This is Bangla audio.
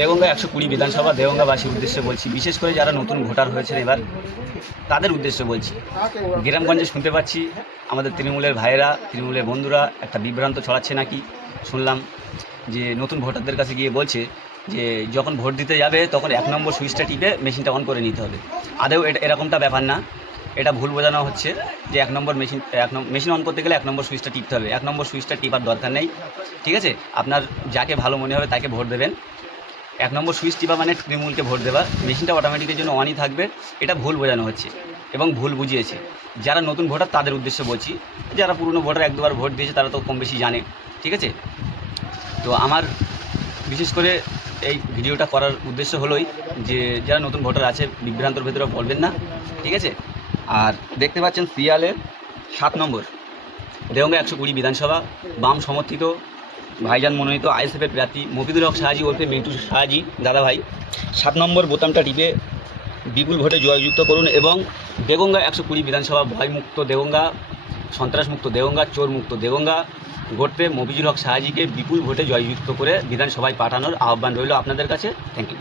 দেগঙ্গা 120 বিধানসভা দেগঙ্গাবাসীর উদ্দেশ্যে বলছি, বিশেষ করে যারা নতুন ভোটার হয়েছেন এবার তাদের উদ্দেশ্যে বলছি। গ্রামগঞ্জে শুনতে পাচ্ছি আমাদের তৃণমূলের ভাইয়েরা, তৃণমূলের বন্ধুরা একটা বিভ্রান্ত ছড়াচ্ছে নাকি শুনলাম, যে নতুন ভোটারদের কাছে গিয়ে বলছে যে যখন ভোট দিতে যাবে তখন 1 নম্বর সুইচটা টিপে মেশিনটা অন করে নিতে হবে। আদৌ এরকমটা ব্যাপার না, এটা ভুল বোঝানো হচ্ছে যে 1 নম্বর মেশিন অন করতে গেলে 1 নম্বর সুইচটা টিপতে হবে। 1 নম্বর সুইচটা টিপার দরকার নেই, ঠিক আছে? আপনার যাকে ভালো মনে হবে তাকে ভোট দেবেন। 1 নম্বর সুইচ টিপা মানে তৃণমূলকে ভোট দেওয়া, মেশিনটা অটোমেটিকের জন্য অনই থাকবে, এটা ভুল বোঝানো হচ্ছে এবং ভুল বুঝিয়েছে। যারা নতুন ভোটার তাদের উদ্দেশ্যে বলছি, যারা পুরনো ভোটার 1-2বার ভোট দিয়েছে তারা তো কম বেশি জানে, ঠিক আছে? তো আমার বিশেষ করে এই ভিডিওটা করার উদ্দেশ্য হলোই যে যারা নতুন ভোটার আছে বিভ্রান্তর ভেতরে পড়বেন না, ঠিক আছে? আর দেখতে পাচ্ছেন সিরিয়ালের 7 নম্বর দেগঙ্গা 120 বিধানসভা বাম সমর্থিত ভাইজান মনোনীত আইএসএফের প্রার্থী মফিদুল হক সাহাজি ওরফে মিন্টু সাহাজি দাদা ভাই 7 নম্বর বোতামটা টিপে বিপুল ভোটে জয়যুক্ত করুন এবং দেগঙ্গা 120 বিধানসভা ভয়মুক্ত দেগঙ্গা, সন্ত্রাসমুক্ত দেগঙ্গা, চোরমুক্ত দেগঙ্গা গড়তে মফিজুল হক সাহাজিকে বিপুল ভোটে জয়যুক্ত করে বিধানসভায় পাঠানোর আহ্বান রইল আপনাদের কাছে। Thank you.